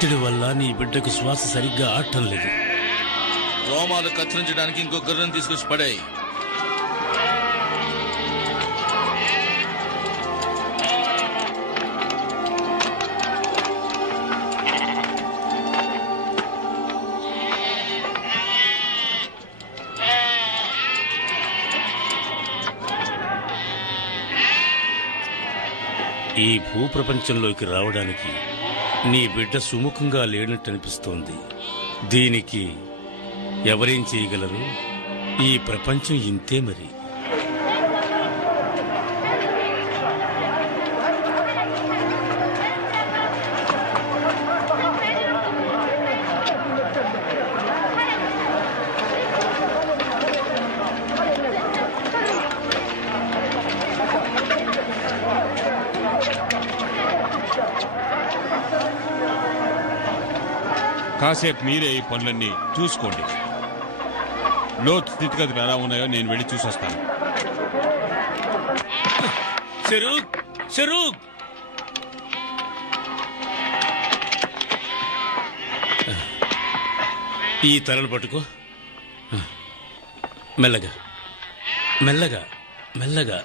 ఒత్తిడి వల్ల నీ బిడ్డకు శ్వాస సరిగ్గా ఆడటం లేదు. రోమాలు కత్తిరించడానికి ఇంకో గొర్రెను తీసుకొచ్చి పడాయి. ఈ భూప్రపంచంలోకి రావడానికి నీ బిడ్డ సుముఖంగా లేనట్టు అనిపిస్తోంది. దీనికి ఎవరేం చేయగలరు? ఈ ప్రపంచం ఇంతే మరి. కాసేపు మీరే ఈ పనులన్నీ చూసుకోండి. లోతు స్థితిగతులు ఎలా ఉన్నాయో నేను వెళ్ళి చూసొస్తాను. ఈ తలను పట్టుకో. మెల్లగా మెల్లగా మెల్లగా.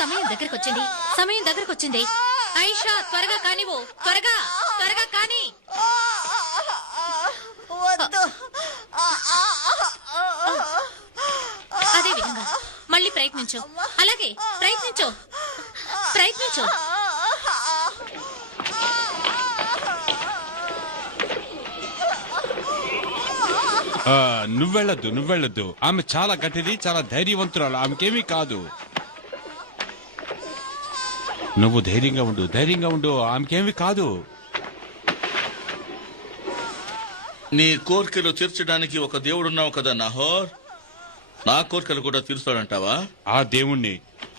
సమయం దగ్గరకు వచ్చింది. ఐషా, త్వరగా కానివ్వు, త్వరగా త్వరగా కాని. అదే విధంగా మళ్ళీ ప్రయత్నించు. అలాగే ప్రయత్నించు. నువ్వెళ్ళొద్దు. ఆమె చాలా గట్టిది, చాలా ధైర్యవంతురాలు. ఆమెకేమీ కాదు. నువ్వు ధైర్యంగా ఉండు. ఆమెకేమీ కాదు. నీ కోరికలు తీర్చడానికి ఒక దేవుడున్నావు కదా నాహోర్. నా కోరికలు కూడా తీరుస్తాడంటావా? ఆ దేవుణ్ణి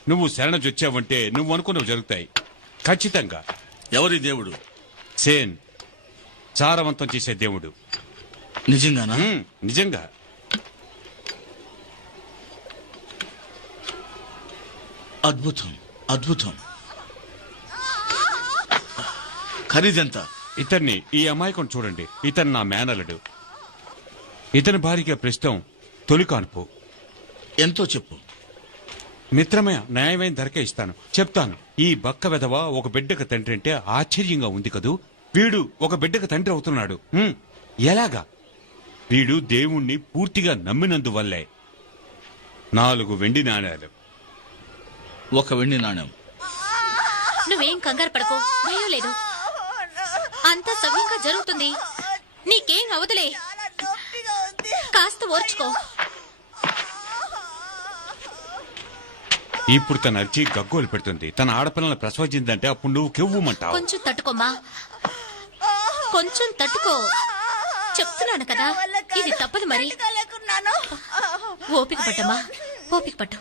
నువ్వు శరణజొచ్చావంటే నువ్వు అనుకున్నవి జరుగుతాయి ఖచ్చితంగా. ఎవరి దేవుడు? సేన్, సారవంతం చేసే దేవుడు. నిజంగానా? నిజంగా. అద్భుతం. ఖరీదెంత? ఇతన్ని, ఈ అమాయకం చూడండి. ఇతను నా మేనలుడు. ఇతని భార్యగా ప్రస్తుతం తొలి కాన్పు. ఎంతో చెప్పు. మిత్రమయ న్యాయమైన ధరకే ఇస్తాను. చెప్తాను. ఈ బక్క వెధవ ఒక బిడ్డకు తండ్రి అంటే ఆశ్చర్యంగా ఉంది కదూ. వీడు ఒక బిడ్డకు తండ్రి అవుతున్నాడు. ఎలాగా? వీడు దేవుణ్ణి పూర్తిగా నమ్మినందువల్లే. 4 వెండి నాణేలు. 1 వెండి నాణ్యం. నువ్వేం కంగారు పడకు, భయం లేదు. అంతా సవ్యంగా జరుగుతుంది. నీకేం అవదులే. కాస్త ఓర్చుకో. ఇప్పుడు తన అర్జీ గగ్గోలు పెడుతుంది. తన ఆడపిల్లలను ప్రసవించిందంటే అప్పుడు నువ్వు కెవ్వుమంటావు. కొంచెం తట్టుకోమ్మా, కొంచెం తట్టుకో. చెప్తున్నాను కదా, ఇది తప్పదు మరి. ఓపిక పట్టమ్మా, ఓపిక పట్టు.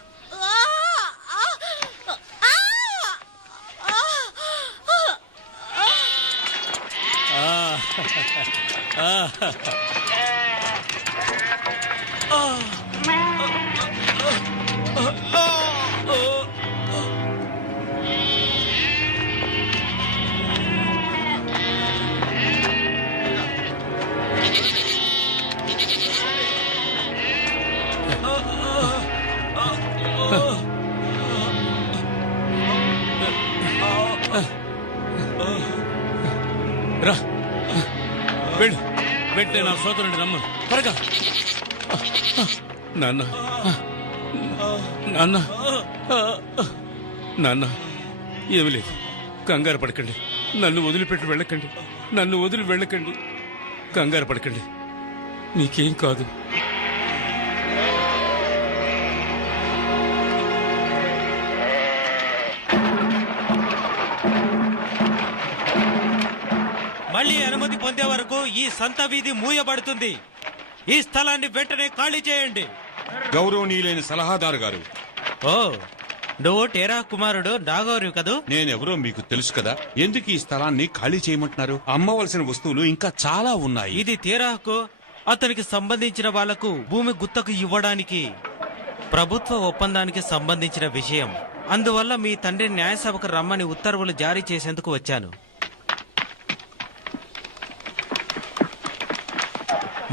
రా, వెళ్ళు. వెంటనే నా సోదరుని రమ్మ, త్వరగా. నాన్న, ఏమి లేదు. కంగారు పడకండి. నన్ను వదిలిపెట్టి వెళ్ళకండి. కంగారు పడకండి. నీకేం కాదు. మళ్ళీ అనుమతి పొందే వరకు ఈ సంత వీధి మూయబడుతుంది. ఈ స్థలాన్ని వెంటనే ఖాళీ చేయండి. గౌరవనీయులైన సలహాదారు గారు. ఓ, నువ్వు టేరా కుమారుడు నాగౌరి కదూ? నేనెవరో మీకు తెలుసు కదా. ఎందుకు ఈ స్థలాన్ని ఖాళీ చేయమంటున్నారు? అమ్మవలసిన వస్తువులు ఇంకా చాలా ఉన్నాయి. ఇది తేరాకు అతనికి సంబంధించిన వాళ్లకు భూమి గుత్తకు ఇవ్వడానికి ప్రభుత్వ ఒప్పందానికి సంబంధించిన విషయం. అందువల్ల మీ తండ్రి న్యాయసభకు రమ్మని ఉత్తర్వులు జారీ చేసేందుకు వచ్చాను.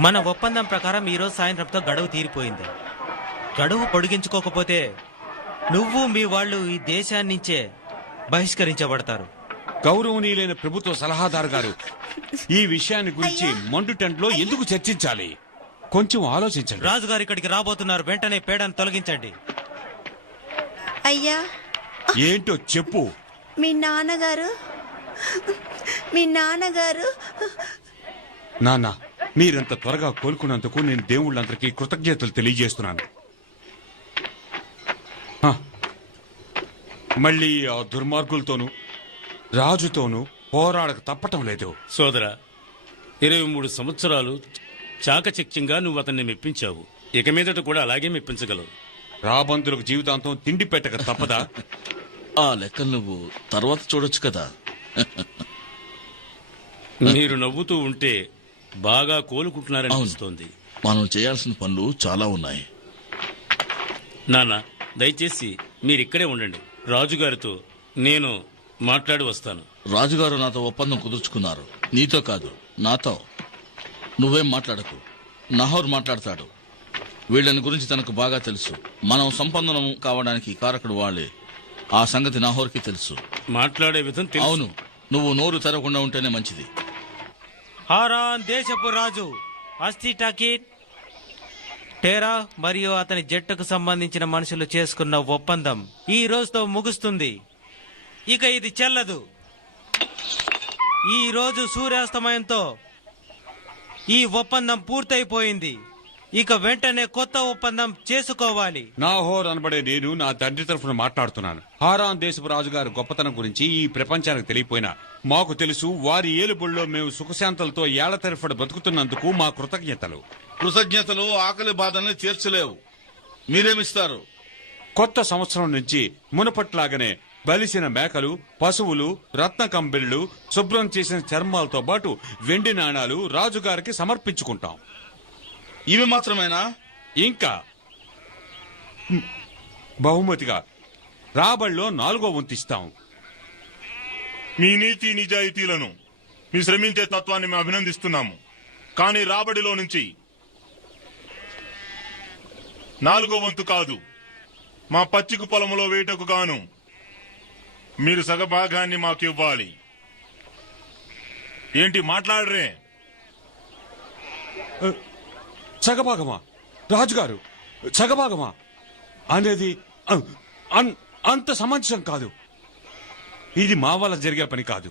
మన ఒప్పందం ప్రకారం ఈరోజు సాయంత్రంతో గడువు తీరిపోయింది. గడువు పొడిగించుకోకపోతే నువ్వు మీ వాళ్ళు ఈ దేశాన్నించే బహిష్కరించబడతారు. గౌరవనీయులైన ప్రభుత్వ సలహాదారు గారు, ఈ విషయాన్ని గురించి మండు టెంట్ లో ఎందుకు చర్చించాలి? కొంచెం ఆలోచించండి. రాజుగారు ఇక్కడికి రాబోతున్నారు. వెంటనే పేడను తొలగించండి. అయ్యా, ఏంటో చెప్పు. మీ నాన్నగారు నాన్న, మీరంత త్వరగా కోలుకున్నందుకు నేను దేవుళ్ళందరికీ కృతజ్ఞతలు తెలియజేస్తున్నాను. హ, మళ్ళీ ఆ దుర్మార్గులతోనూ రాజుతోనూ పోరాడక తప్పటం లేదు. సోదరా, 23 సంవత్సరాలు చాకచక్యంగా నువ్వు అతన్ని మెప్పించావు. ఇక మీదట కూడా అలాగే మెప్పించగలవు. రాబందులకు జీవితాంతం తిండి పెట్టక తప్పదా? ఆ లెక్కలు నువ్వు తర్వాత చూడొచ్చు కదా. మీరు నవ్వుతూ ఉంటే బాగా కోలుకుంటున్నారనిపిస్తోంది. మనం చేయాల్సిన పనులు చాలా ఉన్నాయి. నాన్న, దయచేసి మీరిక్కడే ఉండండి. రాజుగారితో నేను మాట్లాడి వస్తాను. రాజుగారు నాతో ఒప్పందం కుదుర్చుకున్నారు. నీతో కాదు, నాతో. నువ్వేం మాట్లాడకు. నహోర్ మాట్లాడతాడు. వీళ్ళని గురించి తనకు బాగా తెలుసు. మనం సంపన్నం కావడానికి కారకుడు వాళ్ళే. ఆ సంగతి నహోర్కి తెలుసు. మాట్లాడే విధం తెలుసు. అవును, నువ్వు నోరు తెరవకుండా ఉంటేనే మంచిది. హారాన్ దేశపు రాజు అస్తిటాకిన్ టేరా మరియు అతని జట్టుకు సంబంధించిన మనుషులు చేసుకున్న ఒప్పందం ఈ రోజుతో ముగుస్తుంది. ఇక ఇది చెల్లదు. ఈ రోజు సూర్యాస్తమయంతో ఈ ఒప్పందం పూర్తయిపోయింది. ఇక వెంటనే కొత్త ఒప్పందం చేసుకోవాలి. నాహోర్ అనబడే నేను నా తండ్రి తరఫున మాట్లాడుతున్నాను. హారాన్ దేశపు రాజుగారి గొప్పతనం గురించి ఈ ప్రపంచానికి తెలియపోయినా మాకు తెలుసు. వారి ఏలుబడిలో మేము సుఖశాంతలతో ఏళ్ల తరఫున బతుకుతున్నందుకు మా కృతజ్ఞతలు. కృతజ్ఞతలు ఆకలి బాధల్ని తీర్చలేవు. మీరేమిస్తారు? కొత్త సంవత్సరం నుంచి మునపట్లాగనే బలిసిన మేకలు, పశువులు, రత్న కంబిళ్ళు, శుభ్రం చేసిన చర్మాలతో పాటు వెండి నాణాలు రాజుగారికి సమర్పించుకుంటాం. ఇవి మాత్రమేనా? ఇంకా బహుమతిగా రాబడిలో 4వ వంతిస్తాం. మీ నీతి నిజాయితీలను, మీ శ్రమించే తత్వాన్ని మేము అభినందిస్తున్నాము. కానీ రాబడిలో నుంచి 4వ వంతు కాదు, మా పచ్చిక పొలంలో వేటకు గాను మీరు సగభాగాన్ని మాకు ఇవ్వాలి. ఏంటి మాట్లాడరే? సగభాగమా? రాజుగారు, సగభాగమా అనేది అంత సమంజసం కాదు. ఇది మా వల్ల జరిగే పని కాదు.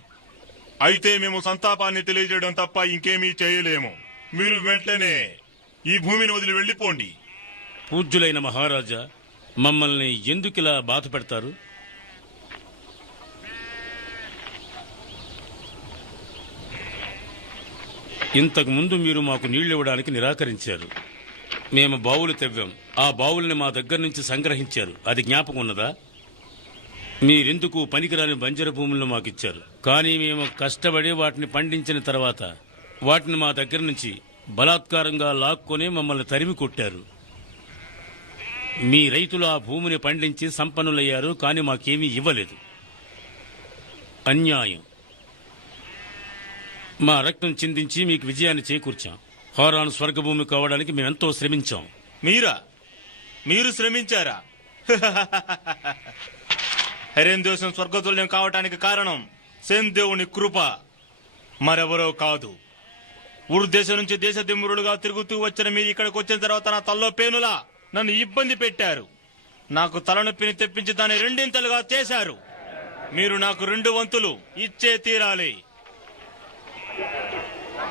అయితే మేము సంతాపాన్ని తెలియజేయడం తప్ప ఇంకేమీ చేయలేము. మీరు వెంటనే ఈ భూమిని వదిలి వెళ్లిపోండి. పూజ్యులైన మహారాజా, మమ్మల్ని ఎందుకిలా బాధ పెడతారు? ఇంతకు ముందు మీరు మాకు నీళ్లు ఇవ్వడానికి నిరాకరించారు. మేము బావులు తవ్వాం. ఆ బావుల్ని మా దగ్గర నుంచి సంగ్రహించారు. అది జ్ఞాపకం ఉన్నదా? మీరెందుకు పనికిరాని బంజరు భూములను మాకిచ్చారు. కానీ మేము కష్టపడి వాటిని పండించిన తర్వాత వాటిని మా దగ్గర నుంచి బలాత్కారంగా లాక్కొని మమ్మల్ని తరిమి కొట్టారు. మీ రైతులు ఆ భూమిని పండించి సంపన్నులయ్యారు, కానీ మాకేమీ ఇవ్వలేదు. అన్యాయం. మా రక్తం చిందించి మీకు విజయాన్ని చేకూర్చాం. హారాను స్వర్గభూమి కావడానికి మేమెంతో శ్రమించాం. మీరు శ్రమించారా? హెరెన్ దేశం స్వర్గతుల్యం కావటానికి కారణం సేన్ దేవుని కృప, మరెవరో కాదు. ఊరు దేశం నుంచి దేశ దిమ్మురులుగా తిరుగుతూ వచ్చిన మీరు ఇక్కడికి వచ్చిన తర్వాత నా తల్లో పేనులా నన్ను ఇబ్బంది పెట్టారు. నాకు తలనొప్పిని తెప్పించి దాన్ని 2 చేశారు. మీరు నాకు 2 వంతులు ఇచ్చే తీరాలి.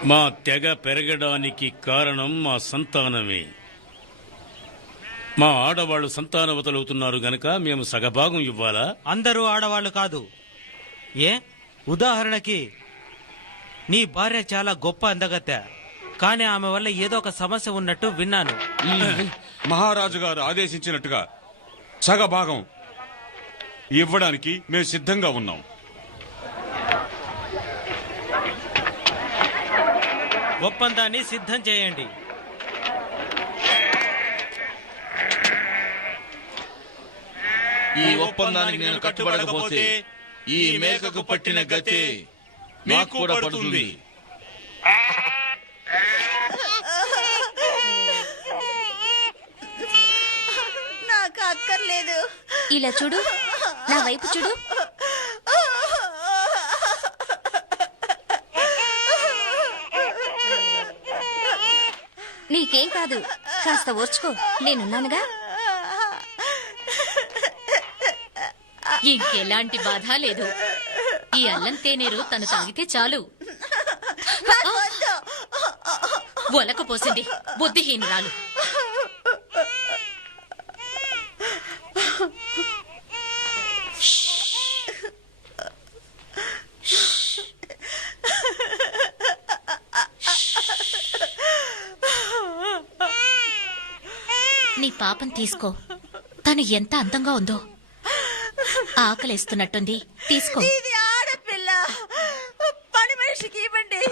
మా తెగ పెరగడానికి కారణం మా సంతానమే. మా ఆడవాళ్లు సంతానవతలవుతున్నారు గనక మేము సగభాగం ఇవ్వాలా? అందరూ ఆడవాళ్లు కాదు. ఉదాహరణకి నీ భార్య చాలా గొప్ప అందగత్తె, కానీ ఆమె వల్ల ఏదో ఒక సమస్య ఉన్నట్టు విన్నాను. మహారాజు గారు ఆదేశించినట్టుగా సగభాగం ఇవ్వడానికి మేము సిద్ధంగా ఉన్నాం. ఒప్పందాన్ని సిద్ధం చేయండి. ఈ ఒప్పందానికి నేను కట్టుబడకపోతే ఈ మేకకు పట్టిన గతే నాకు కూడా పడుతుంది. నాకు అక్కర్లేదు. ఇలా చూడు, నా వైపు చూడు. నీకేం కాదు, కాస్త ఓర్చుకో, నేనున్నానుగా. ఇంకెలాంటి బాధ లేదు. ఈ అల్లం తేనీరు తను తాగితే చాలు. ఒలకపోసింది బుద్ధిహీనురాలు. నీ పాపం తీసుకో, తను ఎంత అందంగా ఉందో. ఆకలేస్తున్నట్టుంది, తీసుకో. ఇది ఆడపిల్ల, పని మనిషికి ఇవ్వండి,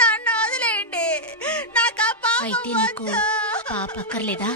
నన్ను వదిలేయండి. నాకు ఆ పాపం అయితే నీకు వద్దు. పాప అక్కర్లేదా?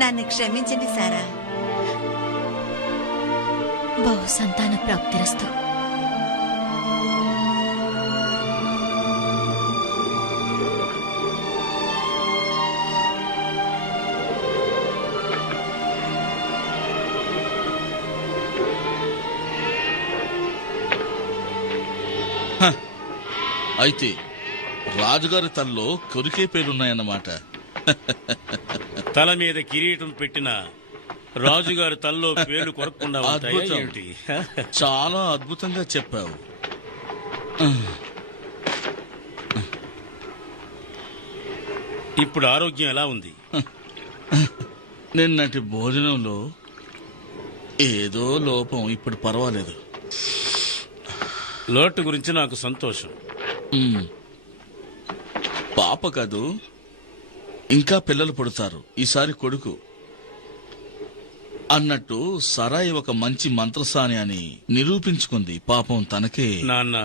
నన్ను క్షమించండి సారా. బహు సంతాన ప్రాప్తిరస్తు. అయితే రాజుగారి తల్లో కొరికే పేరున్నాయన్నమాట. తల మీద కిరీటం పెట్టిన రాజుగారి తల్లో పేర్లు కొరకుండా ఉంటాయా అద్భుతం. ఏమిటి? చాలా అద్భుతంగా చెప్పావు. ఇప్పుడు ఆరోగ్యం ఎలా ఉంది? నిన్నటి భోజనంలో ఏదో లోపం, ఇప్పుడు పర్వాలేదు. లోటు గురించి నాకు సంతోషం. పాప కాదు, ఇంకా పిల్లలు పుడతారు, ఈసారి కొడుకు. అన్నట్టు సరాయి ఒక మంచి మంత్రసాని అని నిరూపించుకుంది. పాపం తనకే. నాన్న,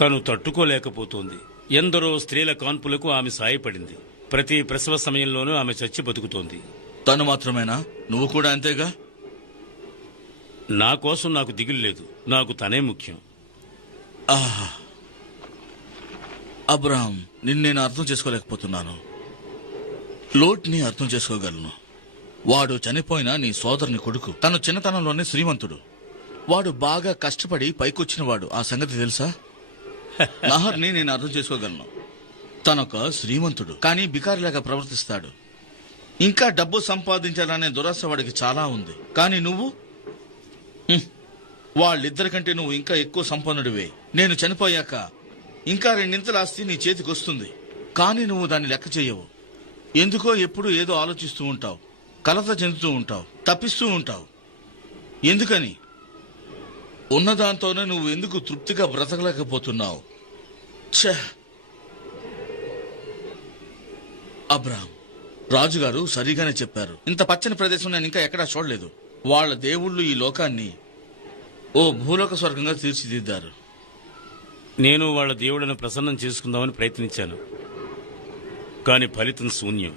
తను తట్టుకోలేకపోతోంది. ఎందరో స్త్రీల కాన్పులకు ఆమె సాయపడింది. ప్రతి ప్రసవ సమయంలోనూ ఆమె చచ్చి బతుకుతోంది. తను మాత్రమేనా? నువ్వు కూడా అంతేగా? నా కోసం నాకు దిగులు లేదు, నాకు తనే ముఖ్యం. ఆహా, అబ్రహాం, నిన్నేను అర్థం చేసుకోలేకపోతున్నాను. లోట్ని అర్థం చేసుకోగలను. వాడు చనిపోయిన నీ సోదరుని కొడుకు. తను చిన్నతనంలోనే శ్రీమంతుడు. వాడు బాగా కష్టపడి పైకొచ్చినవాడు. ఆ సంగతి తెలుసా? నహర్ని నేను అర్థం చేసుకోగలను. తనొక శ్రీమంతుడు, కానీ బికారిలాగా ప్రవర్తిస్తాడు. ఇంకా డబ్బు సంపాదించాలనే దురాశ వాడికి చాలా ఉంది. కానీ నువ్వు, వాళ్ళిద్దరికంటే నువ్వు ఇంకా ఎక్కువ సంపన్నుడివే. నేను చనిపోయాక ఇంకా 2 ఆస్తి నీ చేతికి వస్తుంది. కానీ నువ్వు దాన్ని లెక్క చేయవు. ఎందుకో ఎప్పుడు ఏదో ఆలోచిస్తూ ఉంటావు, కలత చెందుతూ ఉంటావు, తప్పిస్తూ ఉంటావు. ఎందుకని? ఉన్నదాంతోనే నువ్వు ఎందుకు తృప్తిగా బ్రతకలేకపోతున్నావు? ఛే! అబ్రహాం, రాజుగారు సరిగానే చెప్పారు. ఇంత పచ్చని ప్రదేశం నేను ఇంకా ఎక్కడా చూడలేదు. వాళ్ళ దేవుళ్ళు ఈ లోకాన్ని ఓ భూలోక స్వర్గంగా తీర్చిదిద్దారు. నేను వాళ్ళ దేవుడిని ప్రసన్నం చేసుకుందామని ప్రయత్నించాను. కానీ ఫలితం శూన్యం.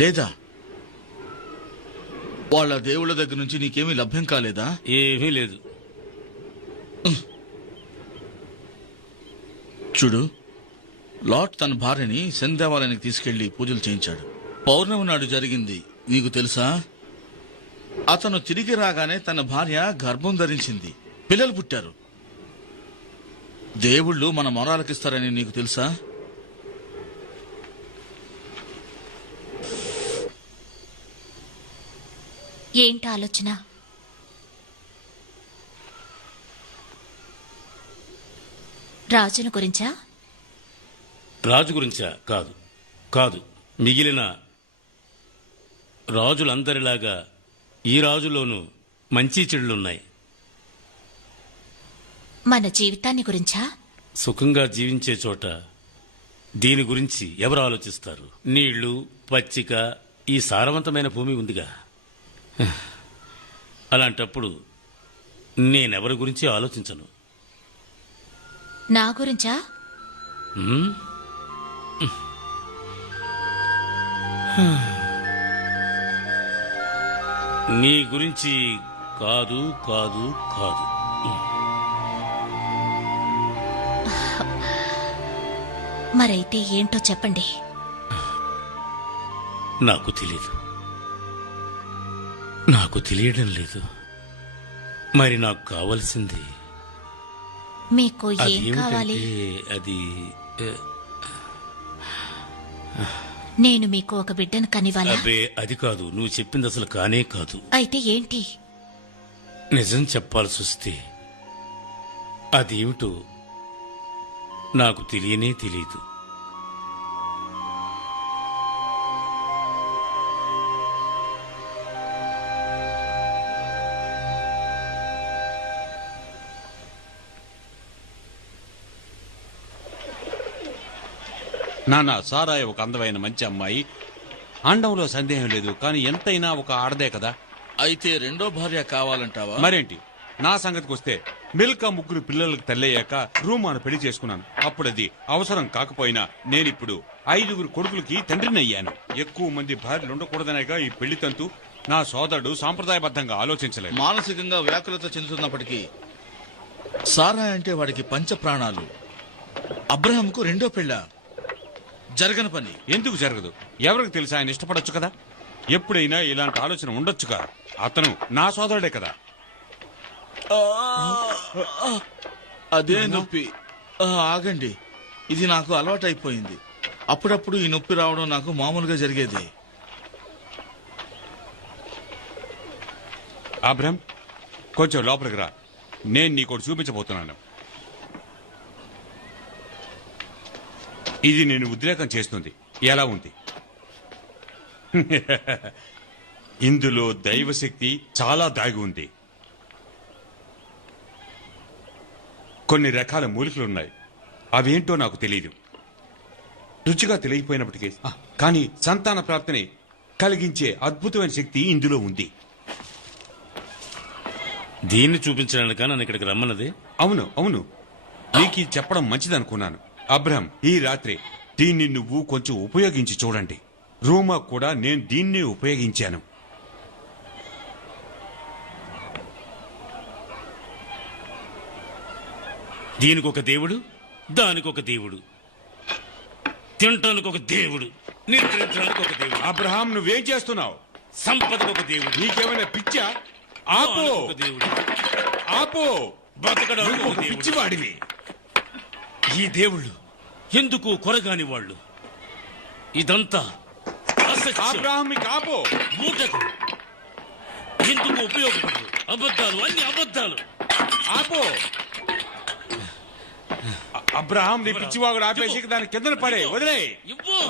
లేదా వాళ్ళ దేవుళ్ళ దగ్గర నుంచి నీకేమీ లభ్యం కాలేదా? ఏమీ లేదు. చూడు, లాట్ తన భార్యని శని దేవాలయానికి తీసుకెళ్లి పూజలు చేయించాడు. పౌర్ణమి నాడు జరిగింది నీకు తెలుసా? అతను తిరిగి రాగానే తన భార్య గర్భం ధరించింది, పిల్లలు పుట్టారు. దేవుళ్ళు మన మొరాలకిస్తారని నీకు తెలుసా? ఏంటి ఆలోచన? రాజును గురించా? రాజు గురించా? కాదు కాదు, మిగిలిన రాజులందరిలాగా ఈ రాజులోనూ మంచి చెడులున్నాయి. మన జీవితాన్ని గురించా? సుఖంగా జీవించే చోట దీని గురించి ఎవరు ఆలోచిస్తారు? నీళ్లు, పచ్చిక, ఈ సారవంతమైన భూమి ఉందిగా. అలాంటప్పుడు నేనెవరి గురించి ఆలోచించను. నా గురించా? హ్మ్? నీ గురించి కాదు కాదు కాదు. మరైతే ఏంటో చెప్పండి. నాకు తెలీదు. నాకు తెలియడం లేదు. మరి నాకు కావలసింది మీకు ఏం కావాలి? అది నేను మీకు ఒక బిడ్డను కనివ్వాలా? అబ్బే, అది కాదు. నువ్వు చెప్పింది అసలు కానే కాదు. అయితే ఏంటి? నిజం చెప్పాల్సి వస్తే అదేమిటో నాకు తెలియనే తెలియదు. నాన్న, సారాయి ఒక అందమైన మంచి అమ్మాయి, అండంలో సందేహం లేదు. కానీ ఎంతైనా ఒక ఆడదే కదా. అయితే రెండో భార్య కావాలంటావా? మరేంటి, నా సంగతికి వస్తే మిల్కా ముగ్గురు పిల్లలకు తల్లయ్యాక రూమాను పెళ్లి చేసుకున్నాను. అప్పుడు అది అవసరం కాకపోయినా నేనిప్పుడు 5 కొడుకులకి తండ్రిని అయ్యాను. ఎక్కువ మంది భార్యలు ఉండకూడదనేగా ఈ పెళ్లి తంతు. నా సోదరుడు సాంప్రదాయబద్ధంగా ఆలోచించలేదు. మానసికంగా వ్యాకులత చెందుతున్నప్పటికీ సారా అంటే వాడికి పంచ ప్రాణాలు. అబ్రహాంకు రెండో పెళ్ళ జరగని పని. ఎందుకు జరగదు? ఎవరికి తెలుసు, ఆయన ఇష్టపడొచ్చు కదా. ఎప్పుడైనా ఇలాంటి ఆలోచన ఉండొచ్చుగా. అతను నా సోదరుడే కదా. అదే నొప్పి. ఆగండి, ఇది నాకు అలవాటైపోయింది. అప్పుడప్పుడు ఈ నొప్పి రావడం నాకు మామూలుగా జరిగేది. అబ్రహం, కొంచెం లోపలికి రా. నేను నీకోటి చూపించబోతున్నాను. ఇది నేను ఉద్రేకం చేస్తుంది. ఎలా ఉంది? ఇందులో దైవశక్తి చాలా దాగి ఉంది. కొన్ని రకాల మూలికలున్నాయి. అవేంటో నాకు తెలియదు. రుచిగా తెలియకపోయినప్పటికీ కానీ సంతాన ప్రాప్తిని కలిగించే అద్భుతమైన శక్తి ఇందులో ఉంది. దీన్ని చూపించడానికా నన్ను ఇక్కడికి రమ్మన్నది? అవును అవును, నీకు ఇది చెప్పడం మంచిదనుకున్నాను. అబ్రహం, ఈ రాత్రి దీన్ని నువ్వు కొంచెం ఉపయోగించి చూడండి. రూమా కూడా నేను దీన్నే ఉపయోగించాను. దీనికొక దేవుడు, దానికొక దేవుడు, తినటానికి ఒక దేవుడు, నిద్రించడానికి ఒక దేవుడు. అబ్రహాం, నువ్వేం చేస్తున్నావు? సంపదకు ఒక దేవుడు, నీకేమైనా పిచ్చా? ఆపో ఒక దేవుడు, ఆపో, బతకడానికి నువ్వు ఒక ఒక దేవుడు. పిచ్చివాడివి. ఈ దేవుళ్ళు ఎందుకు కొరగాని వాళ్ళు. ఇదంతా అసత్యం. అబ్రహాం, మీకు ఆపో. మూటకు ఎందుకు ఉపయోగపడరు. అబద్ధాలు, అన్ని అబద్ధాలు. ఆపో. అబ్రహాం, నీ పిచ్చివాగుడు ఆపేసి దాని కిందన పడే వదిలే. ఇవ్వు.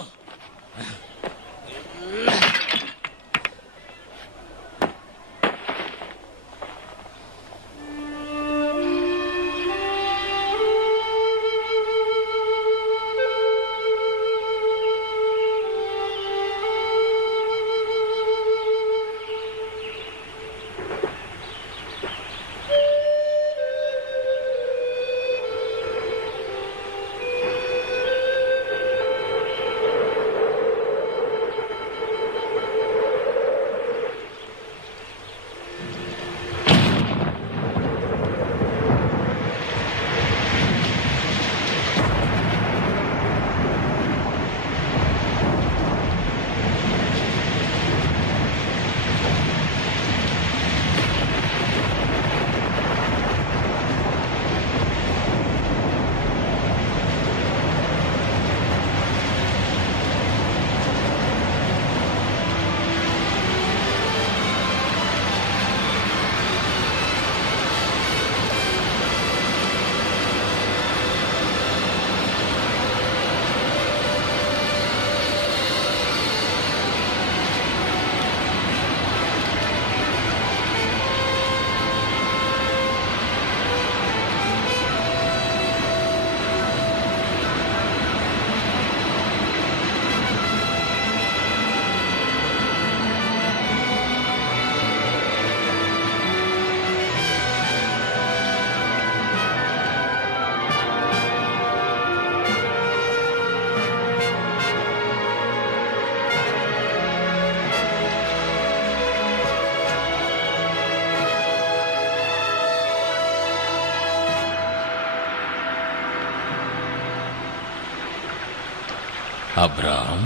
అబ్రాహం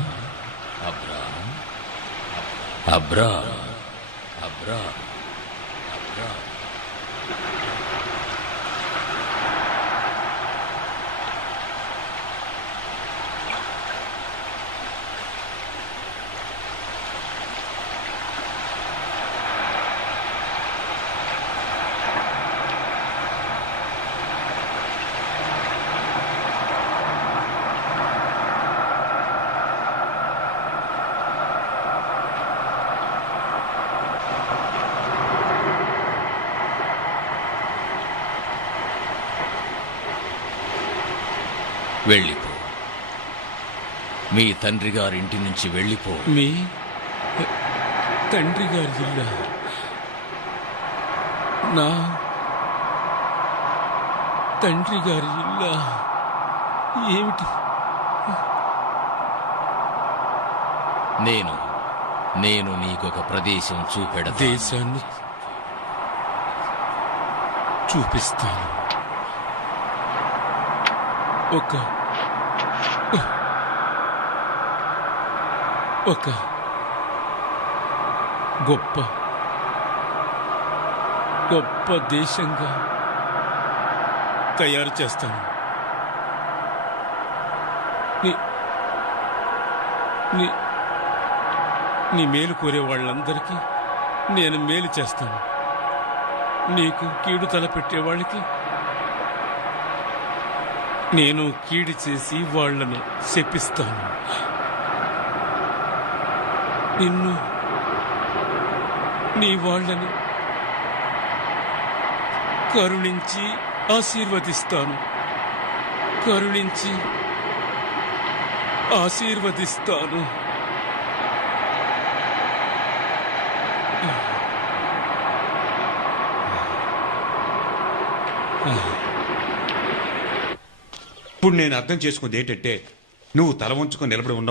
అబ్రాహం అబ్రాహం అబ్రాహం అబ్రాహం వెళ్ళిపో. మీ తండ్రి గారి ఇంటి నుంచి వెళ్ళిపో. మీ తండ్రి గారి ఇల్లా? నా తండ్రి గారి ఇల్లా? ఏమిటి? నేను నీకొక ప్రదేశం చూపెడతా. దేశాన్ని చూపిస్తాను. ఒక గొప్ప దేశంగా తయారు చేస్తాను. నీ మేలు కోరే వాళ్ళందరికీ నేను మేలు చేస్తాను. నీకు కీడు తలపెట్టే వాళ్ళకి నేను కీడు చేసి వాళ్లను శపిస్తాను. నిన్ను నీ వాళ్ళని కరుణించి ఆశీర్వదిస్తాను. కరుణించి ఆశీర్వదిస్తాను. ఇప్పుడు నేను అర్థం చేసుకుంది ఏంటంటే నువ్వు తల వంచుకొని నిలబడి ఉన్న